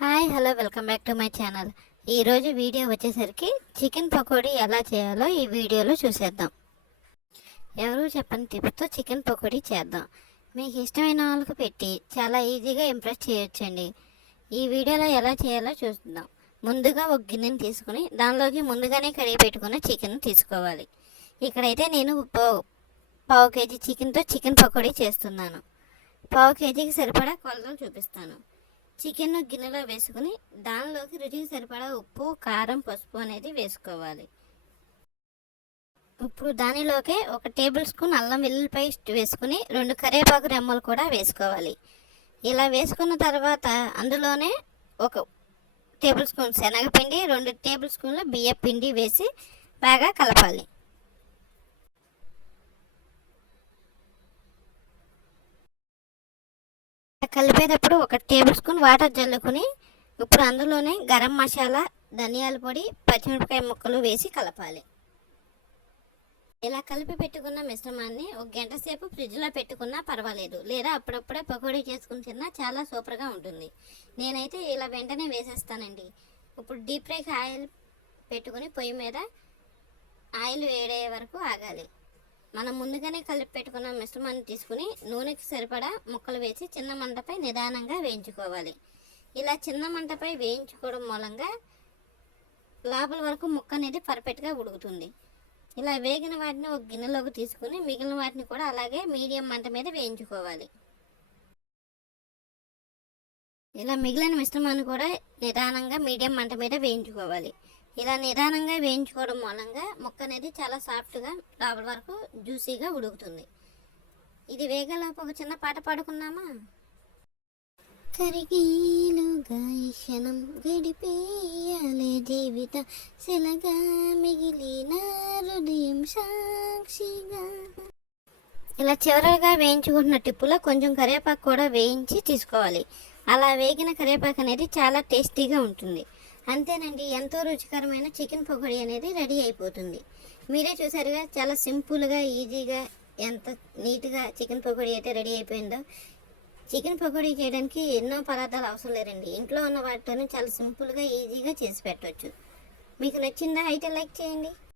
Hi hello welcome back to my channel. ఈరోజు video వచ్చేసరికి chicken pakodi ఎలా చేయాలో ఈ వీడియోలో చూసేద్దాం. ఎవరు చెప్పని టిప్స్తో చికెన్ పకోడీ చేద్దాం. మీకు ఇష్టమైన వాళ్ళకు పెట్టి చాలా ఈజీగా ఇంప్రెస్ చేయొచ్చండి. ఈ వీడియోలో ఎలా చేయాలో చూద్దాం. ముందుగా ఒక గిన్నెని తీసుకుని దానిలోకి ముందుగానే కడిగి పెట్టుకున్న చికెన్ తీసుకోవాలి. ఇక్కడైతే నేను పావు కేజీ చికెన్తో చికెన్ పకోడీ చేస్తున్నాను. పావు కేజీకి సరిపడా కొలతలు చూపిస్తాను. చికెన్ గిన్నెలో వేసుకుని దానిలోకి రుచికి సరిపడా ఉప్పు, కారం, పసుపు అనేది వేసుకోవాలి. ఇప్పుడు దానిలోకి 1 టేబుల్ స్పూన్ అల్లం వెల్లుల్లి పేస్ట్ వేసుకుని 2 కరివేపాకు రెమ్మలు కూడా వేసుకోవాలి. ఇలా వేసుకున్న తర్వాత అందులోనే 1 టేబుల్ స్పూన్ శనగపిండి, 2 టేబుల్ స్పూన్ల బియ్యం పిండి వేసి బాగా కలపాలి. కలిపేటప్పుడు 1 టేబుల్ స్పూన్ వాటర్ జల్లుకుని ఇప్పుడు అందులోనే గరం మసాలా, ధనియాల పొడి, పచ్చిమిరపకాయ ముక్కలు వేసి కలపాలి. ఇలా కలిపి పెట్టుకున్న మిశ్రమాన్ని 1 గంట సేపు ఫ్రిడ్జ్లో పెట్టుకున్నా పర్వాలేదు, లేదా అప్పుడప్పుడే పకోడీ చేసుకుని తిన్నా చాలా సూపర్గా ఉంటుంది. నేనైతే ఇలా వెంటనే వేసేస్తానండి. ఇప్పుడు డీప్ ఫ్రైకి ఆయిల్ పెట్టుకుని పొయ్యి మీద ఆయిల్ వేడయ్యే వరకు ఆగాలి. మనం ముందుగానే కలిపి పెట్టుకున్న మిశ్రమాన్ని తీసుకుని నూనెకి సరిపడా ముక్కలు వేసి చిన్న మంటపై నిదానంగా వేయించుకోవాలి. ఇలా చిన్న మంటపై వేయించుకోవడం మూలంగా లోపల వరకు ముక్క అనేది పర్ఫెక్ట్గా ఉడుకుతుంది. ఇలా వేగిన వాటిని ఒక గిన్నెలోకి తీసుకుని మిగిలిన వాటిని కూడా అలాగే మీడియం మంట మీద వేయించుకోవాలి. ఇలా మిగిలిన మిశ్రమాన్ని కూడా నిదానంగా మీడియం మంట మీద వేయించుకోవాలి. ఇలా నిదానంగా వేయించుకోవడం మూలంగా ముక్క అనేది చాలా సాఫ్ట్గా లోపల వరకు జ్యూసీగా ఉడుకుతుంది. ఇది వేగలోపు ఒక చిన్న పాట పాడుకున్నామా? కరిగేలుగా ఈ క్షణం గడిపేయాలే జీవిత శిలగా మిగిలిన హృదయం సాక్షిగా. ఇలా చివరగా వేయించుకుంటున్న టిప్పులో కొంచెం కరివేపాకు కూడా వేయించి తీసుకోవాలి. అలా వేగిన కరివేపాకు అనేది చాలా టేస్టీగా ఉంటుంది. అంతేనండి, ఎంతో రుచికరమైన చికెన్ పకోడీ అనేది రెడీ అయిపోతుంది. మీరే చూసారుగా, చాలా సింపుల్గా, ఈజీగా, ఎంత నీట్గా చికెన్ పకోడీ అయితే రెడీ అయిపోయిందో. చికెన్ పకోడీ చేయడానికి ఎన్నో పదార్థాలు అవసరం లేదండి. ఇంట్లో ఉన్న వాటితోనే చాలా సింపుల్గా, ఈజీగా చేసి పెట్టవచ్చు. మీకు నచ్చిందా? అయితే లైక్ చేయండి.